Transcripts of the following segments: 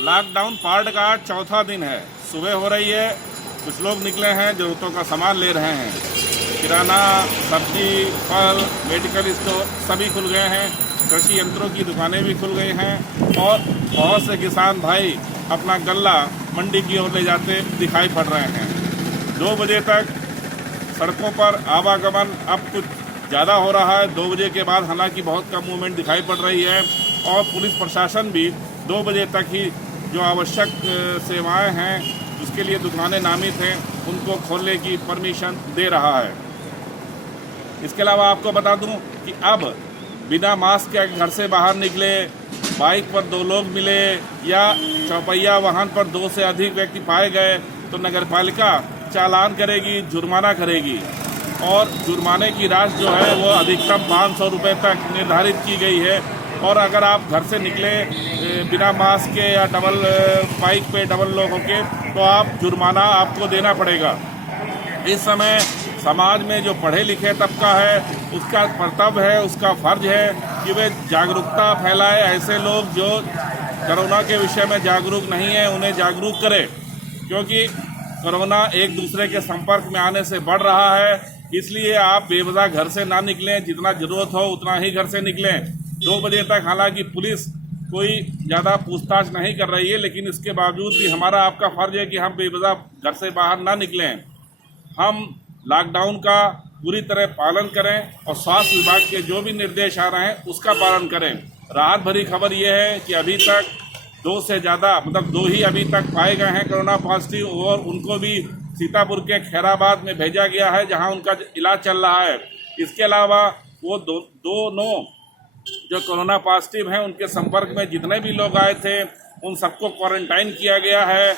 Lockdown part का आज चौथा दिन है। सुबह हो रही है, कुछ लोग निकले हैं, जरूरतों का सामान ले रहे हैं। किराना, सब्जी, फल, मेडिकल स्टोर सभी खुल गए हैं। कृषि यंत्रों की दुकानें भी खुल गई हैं और बहुत से किसान भाई अपना गल्ला मंडी की ओर ले जाते दिखाई पड़ रहे हैं। 2 बजे तक सड़कों पर आवागमन अब कुछ ज़्यादा हो रहा है। 2 बजे के बाद हालांकि बहुत कम मूवमेंट दिखाई पड़ रही है और पुलिस प्रशासन भी 2 बजे तक ही जो आवश्यक सेवाएं हैं, उसके लिए दुकानें नामित हैं, उनको खोलने की परमिशन दे रहा है। इसके अलावा आपको बता दूं कि अब बिना मास्क के घर से बाहर निकले, बाइक पर 2 लोग मिले या चौपहिया वाहन पर 2 से अधिक व्यक्ति पाए गए तो नगरपालिका चालान करेगी, जुर्माना करेगी और जुर्माने की राशि जो है वो अधिकतम 500 रुपये तक निर्धारित की गई है। और अगर आप घर से निकले बिना मास्क के या बाइक पे डबल लॉक होके तो आप जुर्माना आपको देना पड़ेगा। इस समय समाज में जो पढ़े लिखे तबका है, उसका कर्तव्य है, उसका फर्ज है कि वे जागरूकता फैलाए। ऐसे लोग जो कोरोना के विषय में जागरूक नहीं है उन्हें जागरूक करें, क्योंकि कोरोना एक दूसरे के संपर्क में आने से बढ़ रहा है। इसलिए आप बेवजह घर से ना निकलें, जितना जरूरत हो उतना ही घर से निकलें। 2 बजे तक हालांकि पुलिस कोई ज़्यादा पूछताछ नहीं कर रही है, लेकिन इसके बावजूद भी हमारा आपका फर्ज है कि हम बेवजह घर से बाहर ना निकलें। हम लॉकडाउन का पूरी तरह पालन करें और स्वास्थ्य विभाग के जो भी निर्देश आ रहे हैं उसका पालन करें। राहत भरी खबर यह है कि अभी तक 2 से ज़्यादा 2 ही अभी तक पाए गए हैं कोरोना पॉजिटिव और उनको भी सीतापुर के खैराबाद में भेजा गया है, जहां उनका इलाज चल रहा है। इसके अलावा वो दोनों जो कोरोना पॉजिटिव हैं उनके संपर्क में जितने भी लोग आए थे उन सबको क्वारंटाइन किया गया है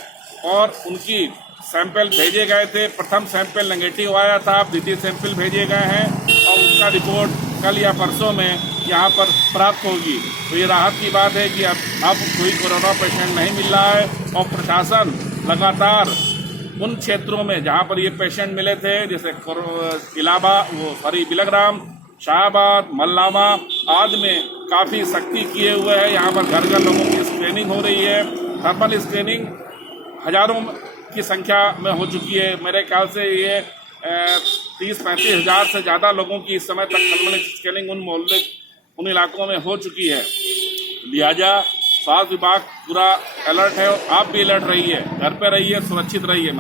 और उनकी सैंपल भेजे गए थे। प्रथम सैंपल नेगेटिव आया था, अब द्वितीय सैंपल भेजे गए हैं और उसका रिपोर्ट कल या परसों में यहाँ पर प्राप्त होगी। तो ये राहत की बात है कि अब कोई कोरोना पेशेंट नहीं मिल रहा है और प्रशासन लगातार उन क्षेत्रों में जहाँ पर ये पेशेंट मिले थे, जैसे बिलग्राम, शाहबाद, मल्लावा आदि में काफ़ी सख्ती किए हुए हैं। यहाँ पर घर घर लोगों की स्क्रीनिंग हो रही है। थर्मल स्क्रीनिंग हज़ारों की संख्या में हो चुकी है। मेरे ख्याल से ये 30-35 हज़ार से ज़्यादा लोगों की इस समय तक थर्मल स्क्रीनिंग उन इलाकों में हो चुकी है। लिहाजा स्वास्थ्य विभाग पूरा अलर्ट है और आप भी अलर्ट रहिए, घर पर रहिए, सुरक्षित रहिए।